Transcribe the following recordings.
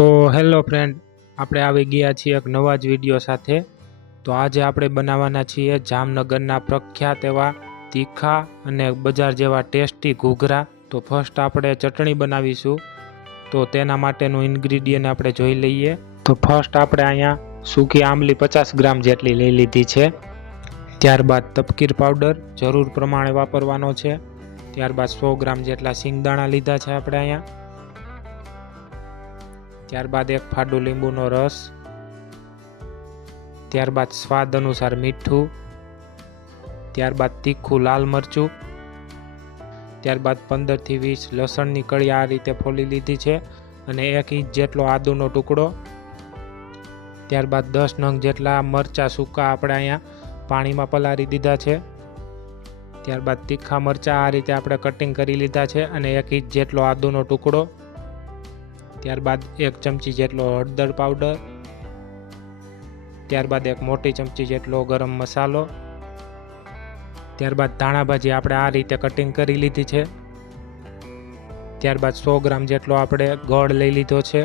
તો hello friend, આપણે આવી ગયા છીએ એક નવા જ વિડીયો સાથે। તો આજે આપણે બનાવવાના છીએ જામનગરના પ્રખ્યાત એવા તીખા અને બજાર જેવા ટેસ્ટી ઘૂઘરા। તો ફર્સ્ટ આપણે ચટણી બનાવીશું, તો તેના માટેનું ઇન્ગ્રીડિયન્ટ આપણે જોઈ લઈએ। તો ફર્સ્ટ આપણે અહીંયા સૂકી આંબલી 50 ગ્રામ જેટલી લઈ લીધી છે। ત્યારબાદ તપકીર પાવડર જરૂર પ્રમાણે વાપરવાનો છે। ત્યારબાદ 100 ગ્રામ જેટલા સિંગદાણા લીધા છે આપણે અહીંયા। ત્યારબાદ એક ફાડું લીંબુનો રસ। ત્યારબાદ સ્વાદ અનુસાર મીઠું। ત્યારબાદ તીખું લાલ મરચું। ત્યારબાદ 15 થી 20 લસણની કળી આ રીતે ફોલી લીધી છે અને 1 ઇંચ જેટલો આદુનો ટુકડો। ત્યારબાદ 10 નંગ જેટલા મરચાં સૂકા આપણે અહીંયા પાણીમાં પલાળી દીધા છે। ત્યારબાદ તીખા મરચાં આ રીતે આપણે કટિંગ કરી લીધા છે અને 1 ઇંચ જેટલો આદુનો ટુકડો। ત્યારબાદ 1 ચમચી જેટલો હળદર પાવડર। ત્યારબાદ 1 મોટી ચમચી જેટલો ગરમ મસાલો। ત્યારબાદ ધાણા ભાજી આપણે આ રીતે કટિંગ કરી લીધી છે। ત્યારબાદ 100 ગ્રામ જેટલો આપણે ગોળ લઈ લીધો છે।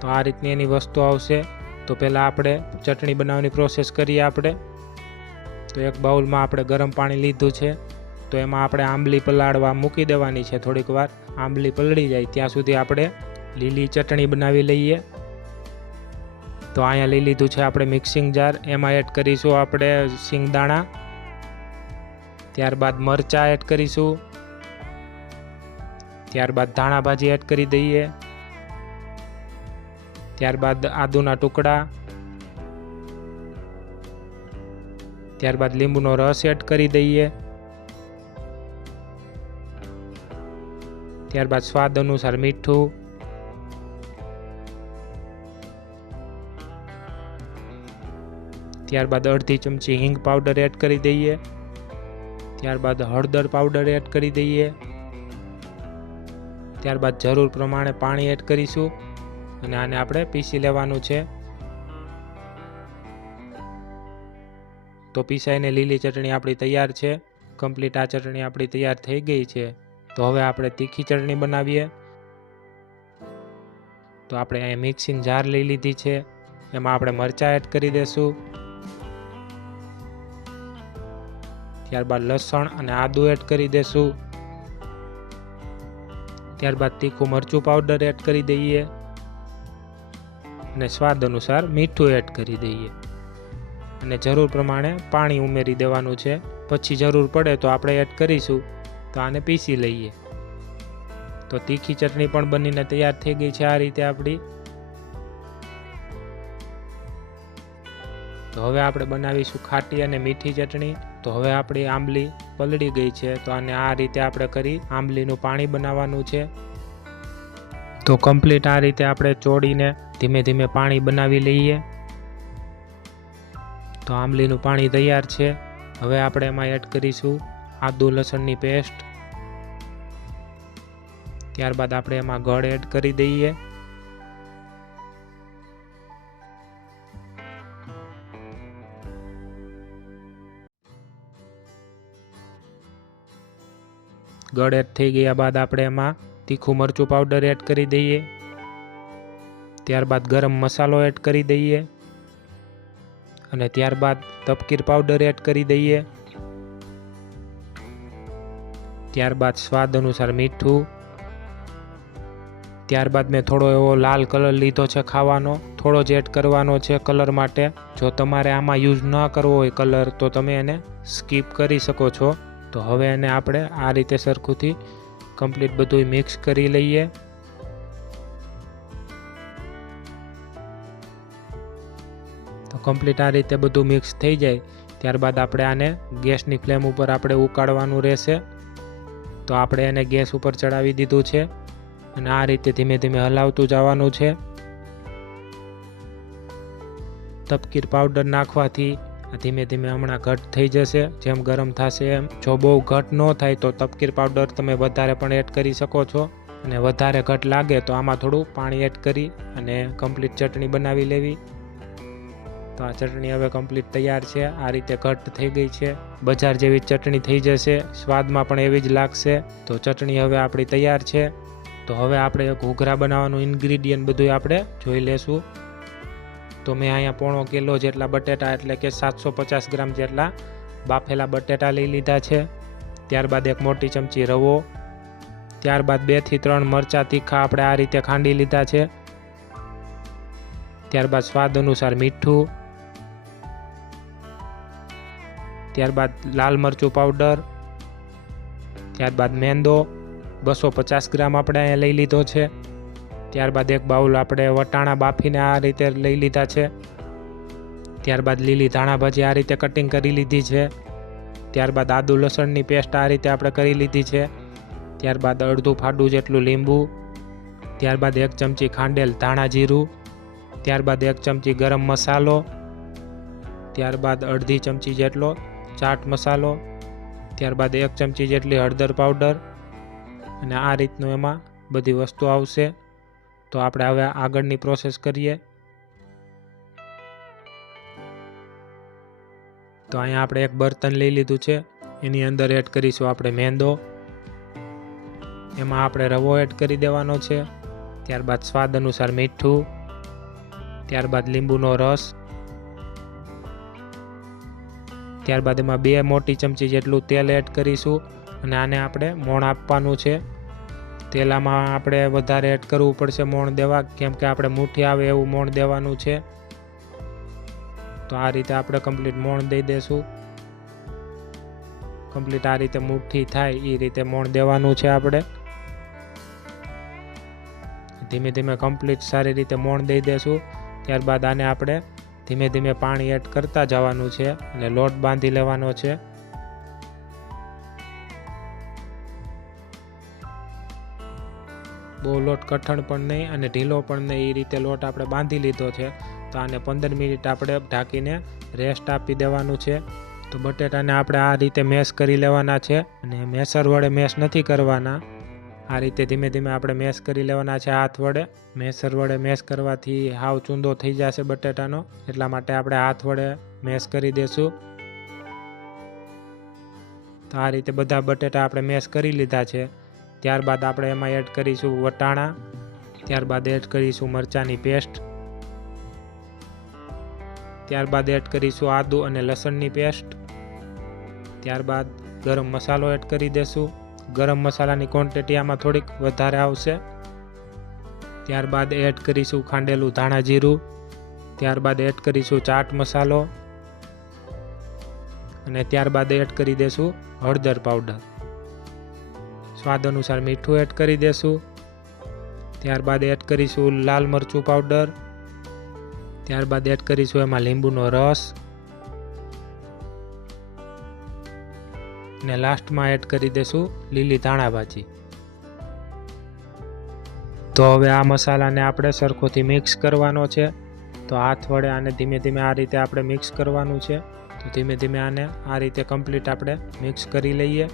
તો આ રીતની એની વસ્તુ આવશે। તો પહેલાં આપણે ચટણી બનાવવાની પ્રોસેસ કરીએ આપણે। તો એક બાઉલમાં આપણે ગરમ પાણી લીધું છે। તો એમાં આપણે આંબલી પલાળવા મૂકી દેવાની છે થોડીક વાર। આંબલી પલળી જાય ત્યાં સુધી આપણે લીલી ચટણી બનાવી લઈએ। તો અહીંયા લઈ લીધું છે આપણે મિક્સિંગ જાર, એમાં એડ કરીશું આપણે સિંગદાણા। ત્યારબાદ મરચાં એડ કરીશું। ત્યારબાદ ધાણા ભાજી એડ કરી દઈએ। ત્યારબાદ આદુના ટુકડા। ત્યારબાદ લીંબુનો રસ એડ કરી દઈએ। ત્યારબાદ સ્વાદ અનુસાર મીઠું। ત્યારબાદ અડધી ચમચી હિંગ પાવડર એડ કરી દઈએ। ત્યારબાદ હળદર પાવડર એડ કરી દઈએ। ત્યારબાદ જરૂર પ્રમાણે પાણી એડ કરીશું અને આને આપણે પીસી લેવાનું છે। તો પીસાઈને લીલી ચટણી આપણી તૈયાર છે। કમ્પ્લીટ આ ચટણી આપણી તૈયાર થઈ ગઈ છે। તો હવે આપણે તીખી ચટણી બનાવીએ। તો આપણે અહીં મિક્સિંગ જાર લઈ લીધી છે, એમાં આપણે મરચાં એડ કરી દઈશું। ત્યારબાદ લસણ અને આદુ એડ કરી દઈશું। ત્યારબાદ તીખું મરચું પાવડર એડ કરી દઈએ અને સ્વાદ અનુસાર મીઠું એડ કરી દઈએ અને જરૂર પ્રમાણે પાણી ઉમેરી દેવાનું છે। પછી જરૂર પડે તો આપણે એડ કરીશું। તો આને પીસી લઈએ। તો તીખી ચટણી પણ બનીને તૈયાર થઈ ગઈ છે આ રીતે આપણી। તો હવે આપણે બનાવીશું ખાટી અને મીઠી ચટણી। તો હવે આપણી આંબલી પલળી ગઈ છે, તો આને આ રીતે આપણે કરી આંબલીનું પાણી બનાવવાનું છે। તો કમ્પ્લીટ આ રીતે આપણે ચોળીને ધીમે ધીમે પાણી બનાવી લઈએ। તો આંબલીનું પાણી તૈયાર છે। હવે આપણે એમાં એડ કરીશું આદુ લસણની પેસ્ટ। ત્યારબાદ આપણે એમાં ગળ એડ કરી દઈએ। ગળ એડ થઈ ગયા બાદ આપણે એમાં તીખું મરચું પાવડર એડ કરી દઈએ। ત્યારબાદ ગરમ મસાલો એડ કરી દઈએ અને ત્યારબાદ તપકીર પાવડર એડ કરી દઈએ। ત્યારબાદ સ્વાદ અનુસાર મીઠું। ત્યારબાદ મેં થોડો એવો લાલ કલર લીધો છે ખાવાનો, થોડો જ એડ કરવાનો છે કલર માટે। જો તમારે આમાં યુઝ ન કરવો હોય કલર તો તમે એને સ્કીપ કરી શકો છો। તો હવે એને આપણે આ રીતે સરખુંથી કમ્પ્લીટ બધું મિક્સ કરી લઈએ। તો કમ્પ્લીટ આ રીતે બધું મિક્સ થઈ જાય ત્યારબાદ આપણે આને ગેસની ફ્લેમ ઉપર આપણે ઉકાળવાનું રહેશે। તો આપણે એને ગેસ ઉપર ચડાવી દીધું છે અને આ રીતે ધીમે ધીમે હલાવતું જવાનું છે। તપકીર પાવડર નાખવાથી ધીમે ધીમે હમણાં ઘટ થઈ જશે, જેમ ગરમ થશે એમ। જો બહુ ઘટ ન થાય તો તપકીર પાવડર તમે વધારે પણ એડ કરી શકો છો અને વધારે ઘટ લાગે તો આમાં થોડું પાણી એડ કરી અને કમ્પ્લીટ ચટણી બનાવી લેવી। તો આ ચટણી હવે કમ્પ્લીટ તૈયાર છે। આ રીતે ઘટ થઈ ગઈ છે, બજાર જેવી ચટણી થઈ જશે, સ્વાદમાં પણ એવી જ લાગશે। તો ચટણી હવે આપણી તૈયાર છે। તો હવે આપણે ઘૂઘરા બનાવવાનું ઇન્ગ્રીડિયન્ટ બધું આપણે જોઈ લેશું. તો મેં અહીંયા 1.5 કિલો જેટલા બટેટા એટલે કે 750 ગ્રામ જેટલા બાફેલા બટેટા લઈ લીધા છે. ત્યારબાદ 1 મોટી ચમચી રવો, ત્યારબાદ 2 થી 3 મરચાં તીખા આપણે આ રીતે ખાંડી લીધા છે. ત્યારબાદ સ્વાદ અનુસાર મીઠું, ત્યારબાદ લાલ મરચું પાવડર, ત્યારબાદ મેંદો 250 ગ્રામ આપણે અહીંયા લઈ લીધો છે. ત્યારબાદ 1 બાઉલ આપણે વટાણા બાફીને આ રીતે લઈ લીધા છે. ત્યારબાદ લીલી ધાણા ભાજી આ રીતે કટિંગ કરી લીધી છે. ત્યારબાદ આદુ લસણની પેસ્ટ આ રીતે આપણે કરી લીધી છે. ત્યારબાદ અડધું ફાડું જેટલું લીંબુ, ત્યારબાદ 1 ચમચી ખાંડેલ ધાણા જીરું, ત્યારબાદ 1 ચમચી ગરમ મસાલો, ત્યારબાદ અડધી ચમચી જેટલો ચાટ મસાલો, ત્યારબાદ 1 ચમચી જેટલી હળદર પાવડર, અને આ રીતનું એમાં બધી વસ્તુ આવશે. તો આપણે હવે આગળની પ્રોસેસ કરીએ. તો અહીંયા આપણે 1 બર્તન લઈ લીધું છે, એની અંદર એડ કરીશું આપણે મેંદો, એમાં આપણે રવો એડ કરી દેવાનો છે. ત્યારબાદ સ્વાદ અનુસાર મીઠું, ત્યારબાદ લીંબુનો રસ, ત્યારબાદ એમાં 2 મોટી ચમચી જેટલું તેલ એડ કરીશું અને આને આપણે મોણ આપવાનું છે. તેલામાં આપણે વધારે એડ કરવું પડશે મોણ દેવા, કેમ કે આપણે મુઠ્ઠી આવે એવું મોણ દેવાનું છે. તો આ રીતે આપણે કમ્પ્લીટ મોણ દઈ દેશું. કમ્પ્લીટ આ રીતે મુઠ્ઠી થાય એ રીતે મોણ દેવાનું છે. આપણે ધીમે ધીમે કમ્પ્લીટ સારી રીતે મોણ દઈ દેશું. ત્યારબાદ આને આપણે ધીમે ધીમે પાણી એડ કરતા જવાનું છે અને લોટ બાંધી લેવાનો છે. બહુ લોટ કઠણ પણ નહીં અને ઢીલો પણ નહીં, એ રીતે લોટ આપણે બાંધી લીધો છે. તો આને 15 મિનિટ આપણે ઢાંકીને રેસ્ટ આપી દેવાનું છે. તો બટેટાને આપણે આ રીતે મેશ કરી લેવાના છે અને મેસર વડે મેશ નથી કરવાના, આ રીતે ધીમે ધીમે આપણે મેશ કરી લેવાના છે હાથ વડે. મેસર વડે મેશ કરવાથી હાવ ચૂંદો થઈ જશે બટેટાનો, એટલા માટે આપણે હાથ વડે મેશ કરી દેશું. તો આ રીતે બધા બટેટા આપણે મેશ કરી લીધા છે. ત્યારબાદ આપણે એમાં એડ કરીશું વટાણા, ત્યારબાદ એડ કરીશું મરચાંની પેસ્ટ, ત્યારબાદ એડ કરીશું આદુ અને લસણની પેસ્ટ, ત્યારબાદ ગરમ મસાલો એડ કરી દેશું. ગરમ મસાલાની ક્વોન્ટિટી આમાં થોડીક વધારે આવશે. ત્યારબાદ એડ કરીશું ખાંડેલું ધાણા જીરું, ત્યારબાદ એડ કરીશું ચાટ મસાલો અને ત્યારબાદ એડ કરી દેશું હળદર પાવડર. સ્વાદ અનુસાર મીઠું એડ કરી દેશું. ત્યારબાદ એડ કરીશું લાલ મરચું પાવડર, ત્યારબાદ એડ કરીશું એમાં લીંબુનો રસ અને લાસ્ટમાં એડ કરી દેશું લીલી ધાણા ભાજી. તો હવે આ મસાલાને આપણે સરખોથી મિક્સ કરવાનો છે. તો હાથ વડે આને ધીમે ધીમે આ રીતે આપણે મિક્સ કરવાનું છે. તો ધીમે ધીમે આને આ રીતે કમ્પ્લીટ આપણે મિક્સ કરી લઈએ.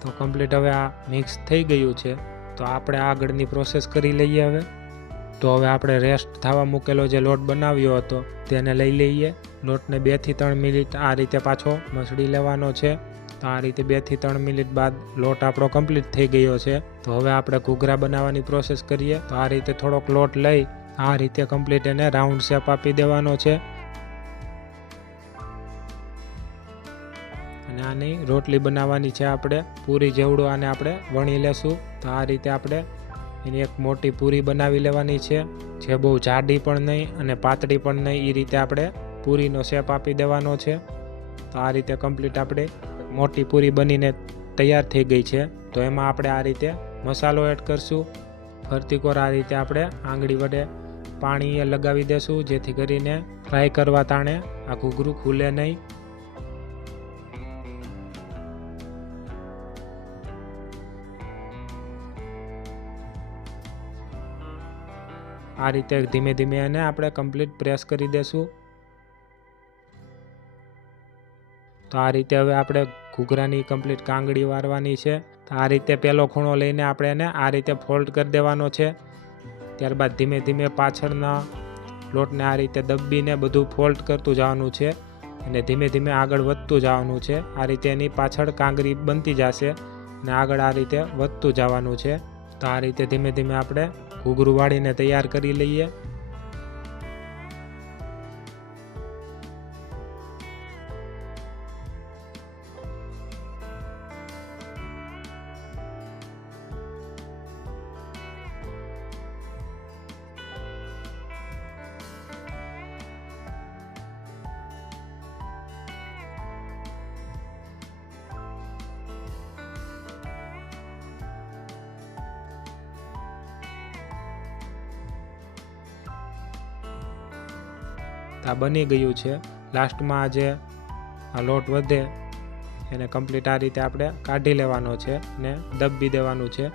તો કમ્પ્લીટ હવે આ મિક્સ થઈ ગયું છે. તો આપણે આગળની પ્રોસેસ કરી લઈએ હવે. તો હવે આપણે રેસ્ટ થવા મૂકેલો જે લોટ બનાવ્યો હતો તેને લઈ લઈએ. લોટને 2 થી 3 મિનિટ આ રીતે પાછો મસળી લેવાનો છે. તો આ રીતે 2 થી 3 મિનિટ બાદ લોટ આપણો કમ્પ્લીટ થઈ ગયો છે. તો હવે આપણે ઘૂઘરા બનાવવાની પ્રોસેસ કરીએ. તો આ રીતે થોડોક લોટ લઈ આ રીતે કમ્પ્લીટ એને રાઉન્ડ શેપ આપી દેવાનો છે અને આની રોટલી બનાવવાની છે. આપણે પૂરી જેવડું આને આપણે વણી લેશું. તો આ રીતે આપણે એની એક મોટી પૂરી બનાવી લેવાની છે, જે બહુ જાડી પણ નહીં અને પાતળી પણ નહીં, એ રીતે આપણે પૂરીનો શેપ આપી દેવાનો છે. તો આ રીતે કમ્પ્લીટ આપણે મોટી પૂરી બનીને તૈયાર થઈ ગઈ છે. તો એમાં આપણે આ રીતે મસાલો એડ કરશું. ફરતી કોર આ રીતે આપણે આંગળી વડે પાણી લગાવી દેશું, જેથી કરીને ફ્રાય કરવા તાણે આ ઘૂઘરું ખુલે નહીં. આ રીતે ધીમે ધીમે એને આપણે કમ્પ્લીટ પ્રેસ કરી દેશું. તો આ રીતે હવે આપણે ઘૂઘરાની કમ્પ્લીટ કાંગળી વારવાની છે. તો આ રીતે પહેલો ખૂણો લઈને આપણે એને આ રીતે ફોલ્ડ કરી દેવાનો છે. ત્યારબાદ ધીમે ધીમે પાછળના લોટને આ રીતે દબીને બધું ફોલ્ડ કરતું જવાનું છે અને ધીમે ધીમે આગળ વધતું જવાનું છે. આ રીતે એની પાછળ કાંગળી બનતી જશે ને આગળ આ રીતે વધતું જવાનું છે. તો આ રીતે ધીમે ધીમે આપણે ઘૂઘરું વાળીને તૈયાર કરી લઈએ. આ બની ગયું છે. લાસ્ટમાં જે આ લોટ વધે એને કમ્પ્લીટ આ રીતે આપણે કાઢી લેવાનો છે ને દબી દેવાનું છે.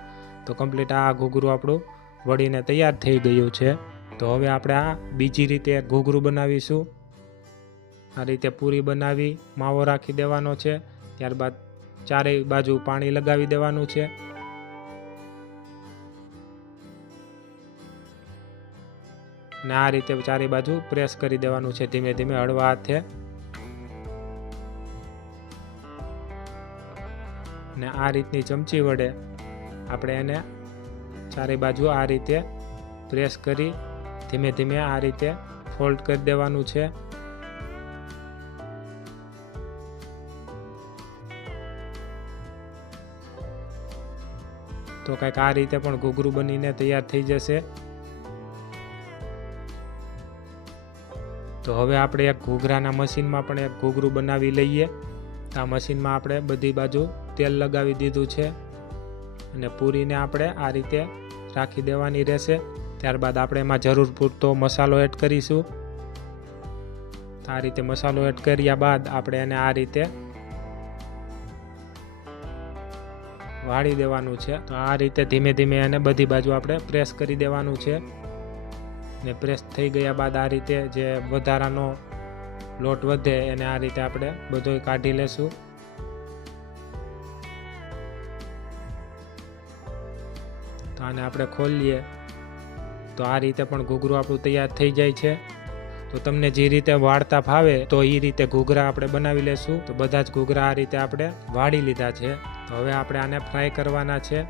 તો કમ્પ્લીટ આ ઘૂઘરું આપણું વળીને તૈયાર થઈ ગયું છે. તો હવે આપણે આ બીજી રીતે ઘૂઘરું બનાવીશું. આ રીતે પૂરી બનાવી માવો રાખી દેવાનો છે. ત્યારબાદ ચારેય બાજુ પાણી લગાવી દેવાનું છે. ને આ રીતે ચારે બાજુ પ્રેસ કરી દેવાનું છે ધીમે ધીમે હળવા હાથે. ને આ રીતની ચમચી વડે આપણે એને ચારે બાજુ આ રીતે પ્રેસ કરી ધીમે ધીમે આ રીતે ફોલ્ડ કરી દેવાનું છે. તો કંઈક આ રીતે પણ ઘૂઘરું બનીને તૈયાર થઈ જશે. તો હવે આપણે એક ઘૂઘરાના મશીનમાં પણ એક ઘૂઘરું બનાવી લઈએ. આ મશીનમાં આપણે બધી બાજુ તેલ લગાવી દીધું છે અને પૂરીને આપણે આ રીતે રાખી દેવાની રહેશે. ત્યારબાદ આપણે એમાં જરૂર પૂરતો મસાલો એડ કરીશું. આ રીતે મસાલો એડ કર્યા બાદ આપણે એને આ રીતે વાળી દેવાનું છે. તો આ રીતે ધીમે ધીમે એને બધી બાજુ આપણે પ્રેસ કરી દેવાનું છે. ને પ્રેસ થઈ ગયા બાદ આ રીતે જે વધારાનો લોટ વધે એને આ રીતે આપણે બધો કાઢી લેશું. તો આને આપણે ખોલીએ તો આ રીતે પણ ઘૂઘરું આપણું તૈયાર થઈ જાય છે. તો તમને જે રીતે વાળતા ફાવે તો એ રીતે ઘૂઘરા આપણે બનાવી લેશું. તો બધા જ ઘૂઘરા આ રીતે આપણે વાળી લીધા છે. તો હવે આપણે આને ફ્રાય કરવાના છે.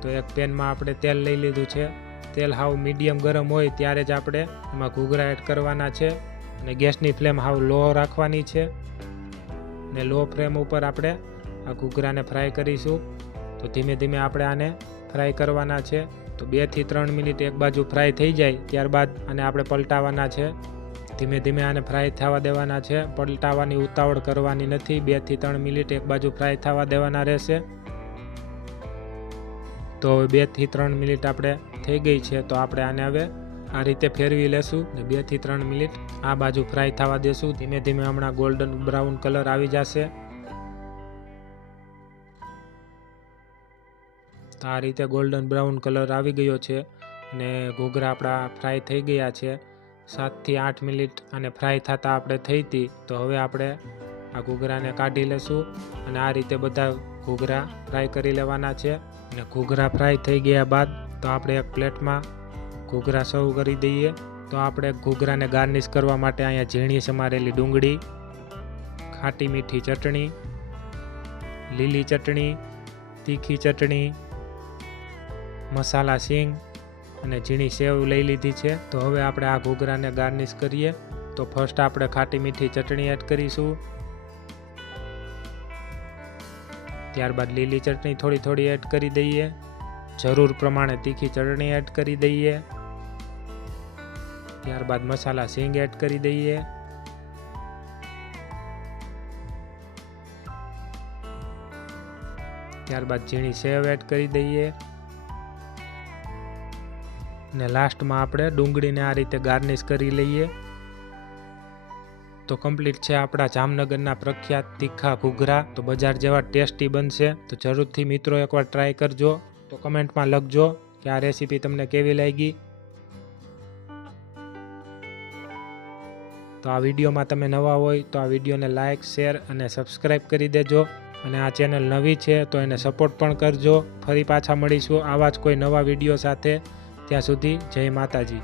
તો એક પેનમાં આપણે તેલ લઈ લીધું છે. તેલ હાવ મીડિયમ ગરમ હોય ત્યારે જ આપણે એમાં ઘૂઘરા એડ કરવાના છે અને ગેસની ફ્લેમ હાવ લો રાખવાની છે. ને લો ફ્લેમ ઉપર આપણે આ ઘૂઘરાને ફ્રાય કરીશું. તો ધીમે ધીમે આપણે આને ફ્રાય કરવાના છે. તો 2 થી 3 મિનિટ એક બાજુ ફ્રાય થઈ જાય ત્યારબાદ આને આપણે પલટાવવાના છે. ધીમે ધીમે આને ફ્રાય થવા દેવાના છે. પલટાવવાની ઉતાવળ કરવાની નથી. 2 થી 3 મિનિટ એક બાજુ ફ્રાય થવા દેવાના રહેશે. તો 2 થી 3 મિનિટ આપણે થઈ ગઈ છે. તો આપણે આને હવે આ રીતે ફેરવી લેશું ને 2 થી 3 મિનિટ આ બાજુ ફ્રાય થવા દેશું. ધીમે ધીમે હમણાં ગોલ્ડન બ્રાઉન કલર આવી જશે. તો આ રીતે ગોલ્ડન બ્રાઉન કલર આવી ગયો છે ને ઘૂઘરા આપણા ફ્રાય થઈ ગયા છે. 7 થી 8 મિનિટ આને ફ્રાય થતા આપણે થઈ હતી. તો હવે આપણે આ ઘૂઘરાને કાઢી લેશું અને આ રીતે બધા ઘૂઘરા ફ્રાય કરી લેવાના છે. અને ઘૂઘરા ફ્રાય થઈ ગયા બાદ તો આપણે એક પ્લેટમાં ઘૂઘરા સર્વ કરી દઈએ. તો આપણે ઘૂઘરાને ગાર્નિશ કરવા માટે અહીંયા ઝીણી સમારેલી ડુંગળી, ખાટી મીઠી ચટણી, લીલી ચટણી, તીખી ચટણી, મસાલા સિંગ અને ઝીણી સેવ લઈ લીધી છે. તો હવે આપણે આ ઘૂઘરાને ગાર્નિશ કરીએ. તો ફર્સ્ટ આપણે ખાટી મીઠી ચટણી એડ કરીશું. ત્યારબાદ લીલી ચટણી થોડી થોડી એડ કરી દઈએ. જરૂર પ્રમાણે તીખી ચટણી એડ કરી દઈએ. ત્યારબાદ મસાલા સિંગ એડ કરી દઈએ. ત્યારબાદ ઝીણી સેવ એડ કરી દઈએ. અને લાસ્ટમાં આપણે ડુંગળીને આ રીતે ગાર્નિશ કરી લઈએ. તો કમ્પ્લીટ છે આપણા જામનગરના પ્રખ્યાત તીખા ઘૂઘરા. તો બજાર જેવા ટેસ્ટી બનશે. તો જરૂરથી મિત્રો એકવાર ટ્રાય કરજો. તો કમેન્ટમાં લખજો કે આ રેસીપી તમને કેવી લાગી. તો આ વિડીયોમાં તમે નવા હોય તો આ વિડીયોને લાઇક, શેર અને સબસ્ક્રાઈબ કરી દેજો. અને આ ચેનલ નવી છે તો એને સપોર્ટ પણ કરજો. ફરી પાછા મળીશું આવા જ કોઈ નવા વિડીયો સાથે. ત્યાં સુધી જય માતાજી.